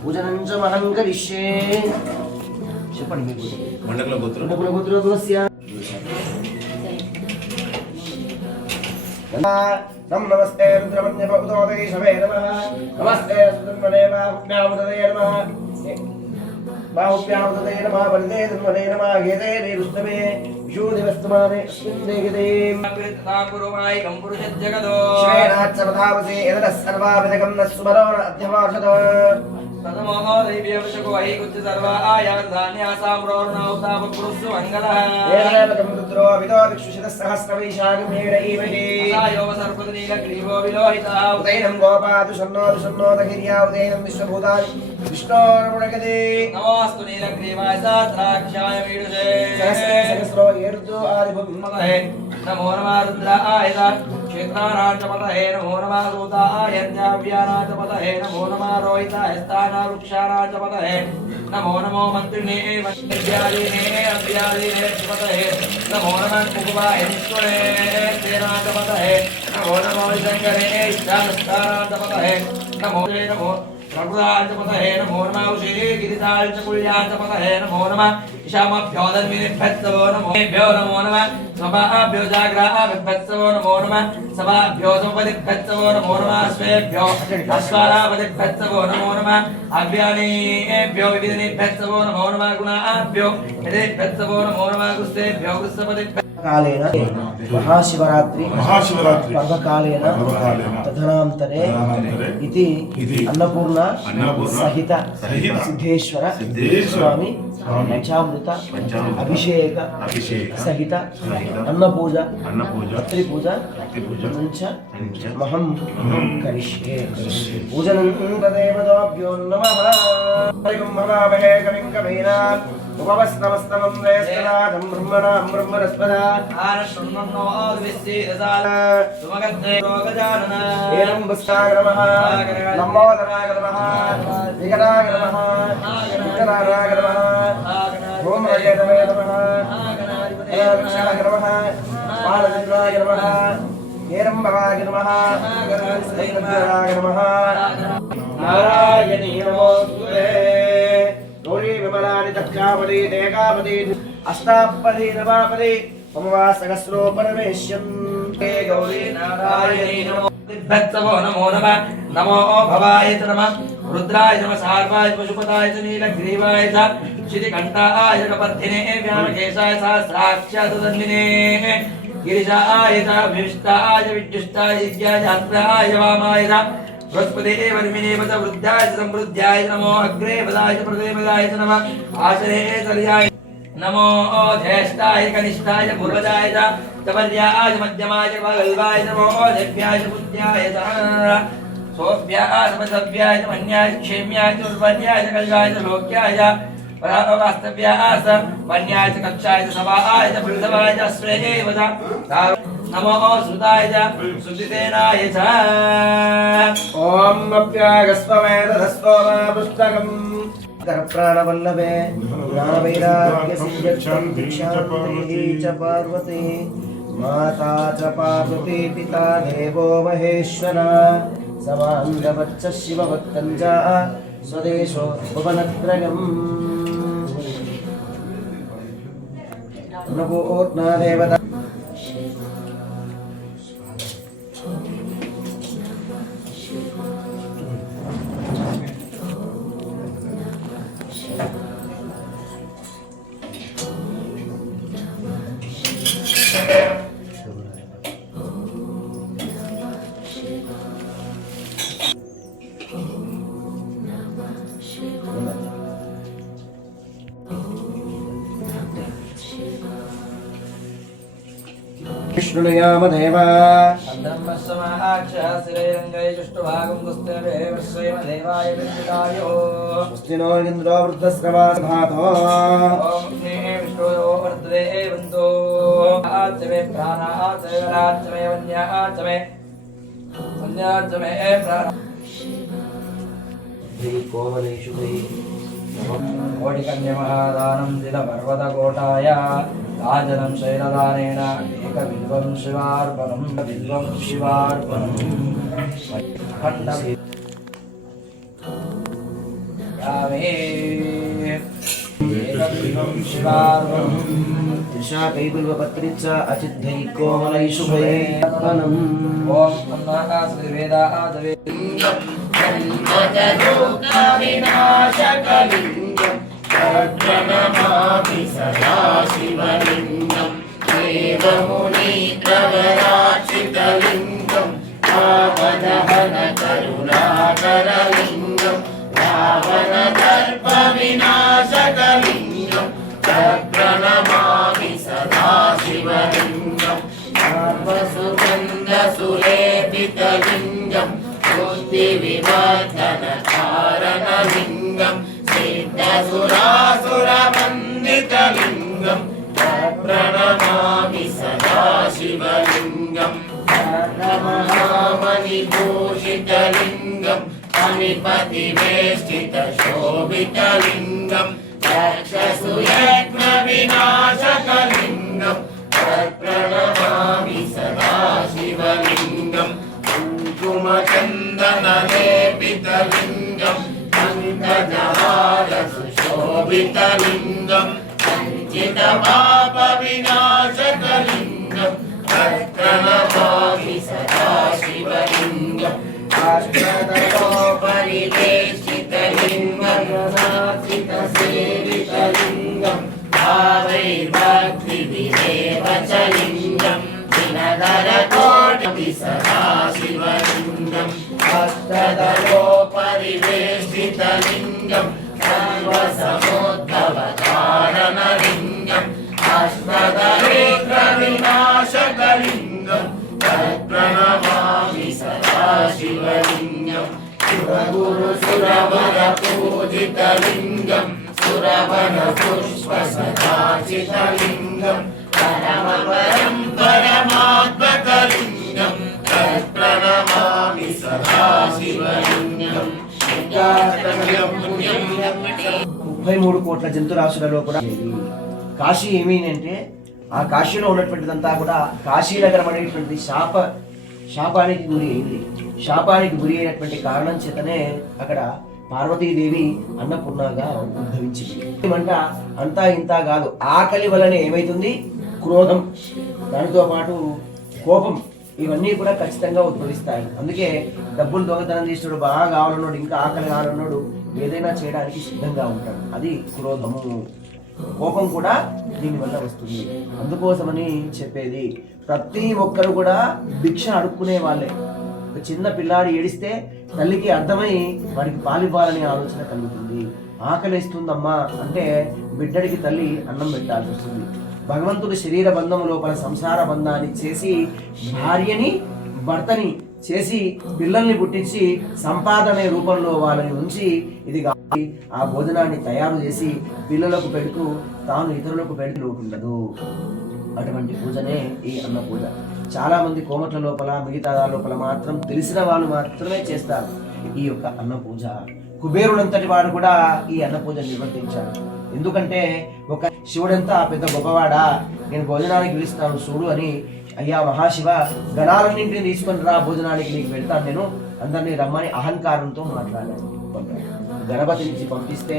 పూజనంచమహం కరిష్యే. చెప్పండి మీకు మండకుల నమస్తే రుద్రమన్యపౌతోదయ సమే నమః. నమస్తే సుధన్వనే బాహువ్యాముదయ నమః. బాహువ్యాముదయ నమః. వరదే ధన్వనే నమః. గేదే రుస్తమే విశూదివస్తమానే అస్మిన్ దేగదే తాంపురుమాయికం పురుషజ్జగదో శ్రేణాచ్చవధావసే యదన సర్వావిదకం నస్సుమరో అధ్యవాషదో తదమోహో దైవ్యవశకో ఐకుత్య సర్వా ఆయాధాన్యాసామ్రోర్ణౌతాప పురుషు మంగళః ఏనకం రుద్రో విదో విక్షుషిత సహస్రవైశాఖమేడైవహి సాయోవ సర్పదనీల గ్రీవో విలోహితః ఉదయనం గోపాదు షన్నో షన్నో దహిర్యా ఉదయనం విశ్వభూతాని విష్ణోర్ముణగదే నమోస్తు నీలగ్రీవాయ సహస్రాక్షాయ వీడుషే సహస్రో ఏడుతో ఆదిభూమహే నమో నమః రుద్రాయ క్షేత్రానాథపతహే నమో నమః సూతాయజ్ఞావ్యానాథపతహే నమో నమః రోహితాయ స్థానావృక్షానాథపతహే నమో నమో మంత్రిణే విద్యాలీనే అవ్యాలీనే పతహే నమో నమః కుకువాయ నిష్కులే తేనాథపతహే నమో నమో శంకరే ఇష్టానస్థానాథపతహే నమో నమో ప్రభురాజపతహే నమో నమః గిరితాళచకుల్యాచపతహే నమో నమః ఇషామభ్యోదన్మినిభ్యత్సవో నమోభ్యో నమో నమః సభాభ్యో జాగ్రాభ్యత్సవో నమో నమః సభాభ్యో సమపదిభ్యత్సవో నమో నమః అశ్వేభ్యో అశ్వారాపదిభ్యత్సవో నమో నమః అవ్యానేభ్యో వివిధనిభ్యత్సవో నమో నమః గుణాభ్యో యదేభ్యత్సవో నమో నమః గుస్తేభ్యో గుస్తపదిభ్యో కాలేన మహాశివరాత్రి పర్వకాలేన తదనంతరే ఇది అన్నపూర్ణ సహిత సిద్ధేశ్వర స్వామి పంచామృత అభిషేక సహిత అన్నపూజ పత్రిపూజ మహం కరిష్యే. పూజనం తదేవతోభ్యో నమః. భవామహే కవిం కవీనాం ఉపవస్నమస్తమం వేస్తనాదం బ్రహ్మణాం బ్రహ్మణస్పదా ఆనశృణ్వన్నో ఆదివిశ్చేదసాల సుమగద్దే రోగజానన ఏనం బుష్టాయ నమః. లంబోదరాయ నమః. వికటాయ నమః. వికటాయ నమః. భూమరజేతవే నమః. వృక్షాయ నమః. బాలచంద్రాయ నమః. ఏరంబవాయ నమః. శ్రీకృష్ణాయ నమః. నారాయణీ నమోస్తుతే. గౌరీ విమలాని దక్షాపతి దేకాపతి అష్టాపతి నవాపతి ఉపవాసగస్రో పరమేశ్యం. గౌరీ నారాయణీ నమో దిభ్యత్సవో నమో నమః. నమో భవాయ నమః. రుద్రాయ నమః. సార్వాయ పశుపతాయ నీలగ్రీవాయ శితికంఠాయ కపర్ధినే వ్యామకేశాయ సహస్రాక్షాతన్వినే గిరిజాయ విష్టాయ విద్యుష్టాయ దివ్యాయ అత్రాయ వామాయ బృహస్పతే వర్మిణేవత వృద్ధాయ సమృద్ధ్యాయ నమో అగ్రే పదాయ ప్రదేపదాయ నమః. ఆశరే తర్యాయ నమో జ్యేష్ఠాయ కనిష్ఠాయ పూర్వజాయ తపర్యాయ మధ్యమాయ గల్వాయ నమో దివ్యాయ బుద్ధ్యాయ సోభ్యాయ సమసభ్యాయ మన్యాయ క్షేమ్యాయ దుర్వర్యాయ కల్వాయ లోక్యాయ వాస్తవ్యాయ వన్యాయ కక్షాయ సభాయ బృందవాయ శ్రేయేవత నమో సుతాయ సుదిసేనాయ చ. ఓం అప్యాగస్వమేధస్వమా పుస్తకం ప్రాణవల్లభే జ్ఞానవైరాగ్య సిద్ధ్యక్షాంతి చ పార్వతీ మాతా చ పార్వతీ పితా దేవో మహేశ్వర సమాంగవచ్చ శివభక్తం చ స్వదేశో భువనత్రయం. అన్నపూర్ణా దేవత విష్ణుయామదేవా స్వస్తినో ఇంద్రో వృద్ధస్రవాసభాతో కోమలేషు कोटिकन्यमहादानं दिलपर्वतकोटाय राजनं शैलदानेन एकविल्वं शिवार्पणं विल्वं शिवार्पणं एकविल्वं शिवार्पणं त्रिशा कैबिल्वपत्रिच अचिद्धैकोमलै शुभैर्पणम् ॐ अन्नाश्रीवेदादवे प्रणमामि सदा शिवलिङ्गं देवमुनिप्रवराचितलिङ्गं पावनहन करुणाकरलिङ्गं रावणदर्पविनाशकलिङ्गं प्रणमामि सदा शिवलिङ्गं सर्वसुगन्धसुलेपितलिङ्गं बुद्धिविवर्धनकारणलिङ्गं सिद्धसुरासुरवन्दितलिङ्गं प्रणमामि सदा शिवलिङ्गं सर्वमहामणिभूषितलिङ्गं मणिपतिवेष्टितशोभितलिङ्गं रक्षसुयज्ञविनाशकलिङ्गं प्रणमामि सदा शिवलिङ्गं कुङ्कुमचन्दनलेपितलिङ्गं पङ्कजहारसुशोभितलिङ्गं सञ्चितपापविनाशकलिङ्गं प्रणमामि सदा शिवलिङ्गं अष्टदशोपरिवेष्टितलिङ्गं नासितसेवितलिङ्गं भावैर्भक्तिभिरेव च लिङ्गं दिनधरकोटि सदा शिवलिङ्गम् अष्टदशोपरिवेष्टितलिङ्गं सर्वसमुद्भवकारणलिङ्गं अष्टदरिद्रविनाशकलिङ्गं प्रणमामि सदा शिवलिङ्गं सुरगुरुसुरवरपूजितलिङ्गं सुरवनपुष्पसदाचितलिङ्गं परमपरं परमात्मकलिङ्गं प्रणमामि सदा शिवलिङ्गं 33 కోట్ల జంతురాశులలో కూడా కాశీ ఏమీ అంటే ఆ కాశీలో ఉన్నటువంటిదంతా కూడా కాశీనగరం అనేటువంటి శాపానికి గురి అయింది. శాపానికి గురి అయినటువంటి కారణం చేతనే అక్కడ పార్వతీదేవి అన్నపూర్ణగా ఉద్భవించింది. ఏమంట అంతా ఇంత కాదు, ఆకలి వలన ఏమైతుంది, క్రోధం, దానితో పాటు కోపం, ఇవన్నీ కూడా ఖచ్చితంగా ఉద్భవిస్తాయి. అందుకే డబ్బులు దొంగతనం చేసినాడు, బాగా కావాలన్నాడు, ఇంకా ఆకలి కావాలన్నాడు, ఏదైనా చేయడానికి సిద్ధంగా ఉంటాడు. అది క్రోధము. కోపం కూడా దీనివల్ల వస్తుంది. అందుకోసమని చెప్పేది, ప్రతి ఒక్కరు కూడా భిక్ష అడుక్కునే వాళ్ళే. ఒక చిన్న పిల్లాడు ఏడిస్తే తల్లికి అర్థమై వాడికి పాలివ్వాలనే ఆలోచన కలుగుతుంది. ఆకలిస్తుందమ్మా అంటే బిడ్డడికి తల్లి అన్నం పెట్టాల్సి వస్తుంది. భగవంతుడు శరీర బంధము లోపల సంసార బంధాన్ని చేసి భార్యని భర్తని చేసి పిల్లల్ని పుట్టించి సంపాదన రూపంలో వాళ్ళని ఉంచి ఇది కాబట్టి ఆ భోజనాన్ని తయారు చేసి పిల్లలకు పెడుతూ తాను ఇతరులకు పెడుతూ ఉండదు. అటువంటి పూజనే ఈ అన్న పూజ. చాలా మంది కోమట్ల లోపల మిగతా లోపల మాత్రం తెలిసిన వాళ్ళు మాత్రమే చేస్తారు ఈ యొక్క అన్న పూజ. కుబేరుడంతటి వాడు కూడా ఈ అన్న పూజ నిర్వర్తించాడు. ఎందుకంటే ఒక శివుడంతా పెద్ద గొప్పవాడా, నేను భోజనానికి పిలుస్తాను చూడు అని, అయ్యా మహాశివ గణాలన్నింటినీ తీసుకొని రా, భోజనానికి నీకు పెడతాను నేను, అందరినీ రమ్మని అహంకారంతో మాట్లాడాను. గణపతి నుంచి పంపిస్తే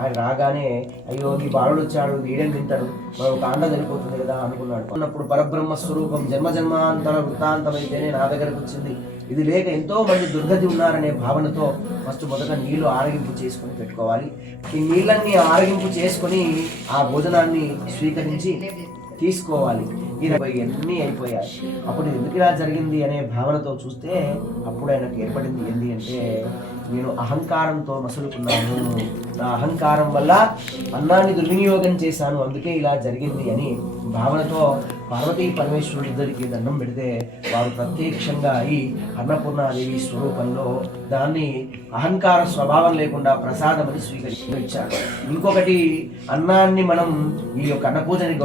ఆయన రాగానే అయ్యో ఈ బాలుడు వచ్చాడు, వీడేం తింటాడు, మనం కాండ చనిపోతుంది కదా అనుకున్నాడు. అన్నప్పుడు పరబ్రహ్మ స్వరూపం జన్మజన్మాంతర వృత్తాంతమైతేనే నా దగ్గరకు వచ్చింది, ఇది లేక ఎంతో మంది దుర్గతి ఉన్నారనే భావనతో ఫస్ట్ మొదట నీళ్లు ఆరగింపు చేసుకుని పెట్టుకోవాలి. ఈ నీళ్ళన్ని ఆరగింపు చేసుకొని ఆ భోజనాన్ని స్వీకరించి తీసుకోవాలి. అన్నీ అయిపోయాయి. అప్పుడు ఎందుకు ఇలా జరిగింది అనే భావనతో చూస్తే అప్పుడు ఆయనకు ఏర్పడింది ఏంటి అంటే, నేను అహంకారంతో మసులుకున్నాను, నా అహంకారం వల్ల అన్నాన్ని దుర్వినియోగం చేశాను, అందుకే ఇలా జరిగింది అని భావనతో పార్వతీ పరమేశ్వరుడు ఇద్దరికి దండం పెడితే వారు ప్రత్యక్షంగా ఈ అన్నపూర్ణాదేవి స్వరూపంలో దాన్ని అహంకార స్వభావం లేకుండా ప్రసాదమని స్వీకరించారు. ఇంకొకటి, అన్నాన్ని మనం ఈ యొక్క అన్నపూజని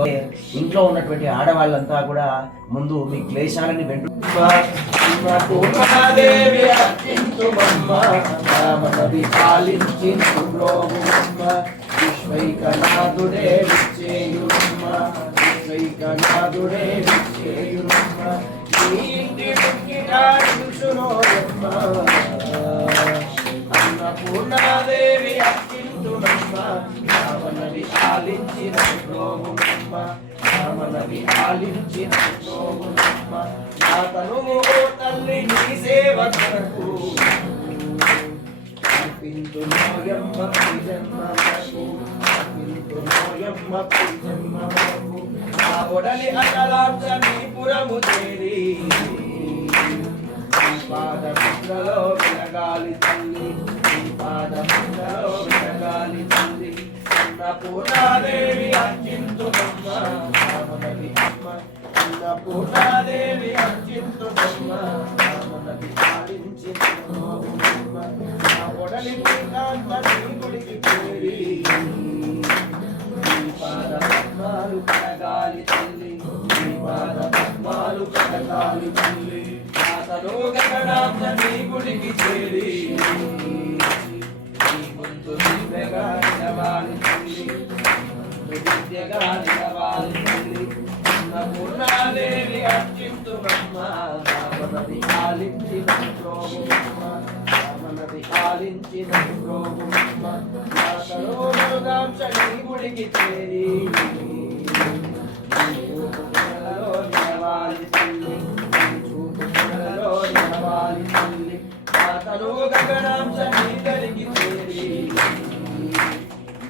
ఇంట్లో ఉన్నటువంటి ఆడవాళ్ళంతా కూడా ముందు మీ క్లేశాలని పూర్ణాదేవి అర్చింతుమమ్మ రామనవి పాలించింతుమ్మ విశ్వైకనాథుడే విచ్చేయుమ్మ విశ్వైకనాథుడే విచ్చేయుమ్మ నీ ఇంటి ముక్కిగా నిలుచునోయమ్మ అన్నపూర్ణాదేవి అర్చింతుమమ్మ రామనవి పాలించిన ప్రోగుమమ్మ రామనవి పాలించిన ప్రోగుమమ్మ నా తనువు తల్లి నీ సేవ కొరకు పింతునోయమ్మ జన్మకు పింతునోయమ్మ జన్మకు నా ఒడలి అచలాంశ నీ పురము చేరి పాదముద్రలో వినగాలి తల్లి పాదముద్రలో వినగాలి తల్లి అన్నపూర్ణాదేవి అర్చింతుమమ్మ రామనవి అమ్మ అన్నపూర్ణాదేవి అర్చింతుమమ్మ రామనవి పాలించింతుమమ్మ నా ఒడలి పీఠాంత నీ గుడికి చేరి పాదపద్మాలు కడగాలి తల్లి పాదపద్మాలు కడగాలి తల్లి గణాంత నీ గుడికి చేరి నీ ముందు దివ్యగా నిలవాలి తల్లి విద్యగా నిలవాలి తల్లి అన్నపూర్ణాదేవి అర్చింతుమమ్మ రామనవి ఆలించిన ప్రోగుమమ్మ రామనవి ఆలించిన ప్రోగుమమ్మ నా సరోవరుగాంశ నీ గుడికి చేరి నిలవాలి తల్లి గగనాంశ నీదరికి చేరి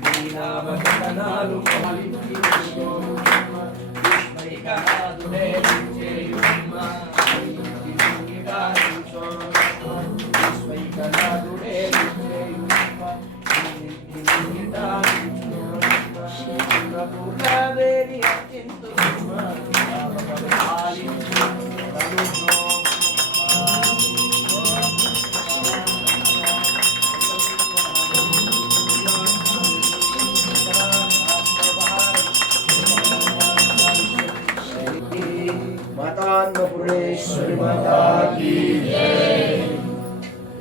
నీ నామకరణాలు పాలించి విశ్వైకనాథుడే విచ్చేయుమ్మ విశ్వైకనాథుడే విచ్చేయుమ్మ అన్నపూర్ణాదేవి అర్చింతుమమ్మ రామనవి పాలించిన मातान्नपूर्णेश्वरी माता की जय।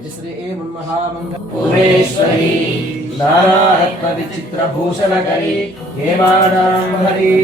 श्री महामंगलेश्वरी नानारत्न विचित्र भूषण करी हेमानाम हरि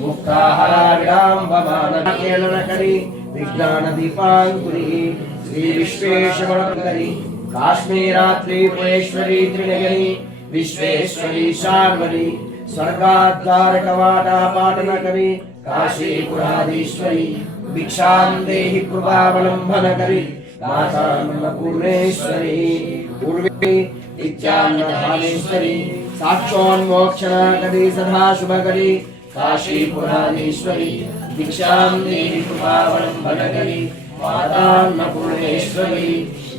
मुक्ताहरा विडाम्बमान केलन करी विज्ञान दीपांकुरी श्री विश्वेश्वर करी काश्मीरात्रि पुरेश्वरी त्रिनगरी विश्वेश्वरी शार्वरी स्वर्गाद्वार कवाटा पाटन करी काशीपुराधीश्वरी भिक्षां देहि कृपावलंबन करी माता अन्नपूर्णेश्वरी पूर्वे नित्यान्नदानेश्वरी साक्षान्मोक्षणा करी सदा शुभ करी काशीपुराधीश्वरी भिक्षां देहि कृपावलंबन करी माता अन्नपूर्णेश्वरी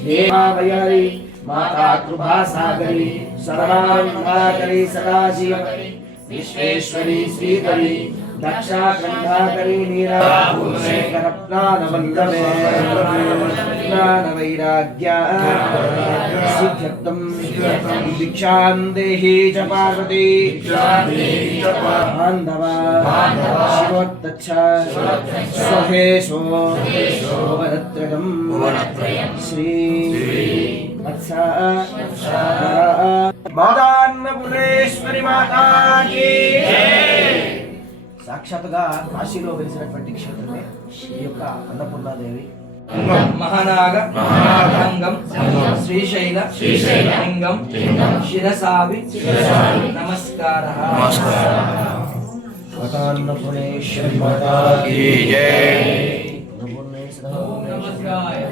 देवावयरी माता कृपा सागरी सर्वानंदाकरी सदाशिवकरी विश्वेश्वरी श्रीकरी दक्षा कंठाकरी नीरा शेखरत्नानवल्लभे ज्ञानवैराग्या सिद्ध्यर्थं भिक्षां देहि च पार्वती बान्धवा शिवोत्तच्छ स्वहेशो भवनत्रयम् श्री वत्सा मातान्नपूर्णेश्वरी माता की సాక్షాత్తుగా కాశీలో వెలిసినటువంటి క్షేత్రమే ఈ యొక్క అన్నపూర్ణాదేవి మహానాగ అంగం శ్రీశైల లింగం శిరసావి నమస్కారః అన్నపూర్ణేశ్వరి మాతా కీ జై నమస్కారాయ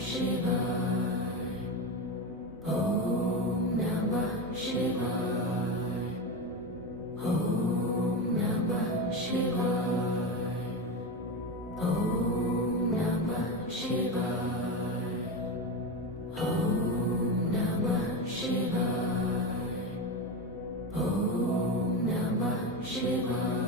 Shiva. Shiva.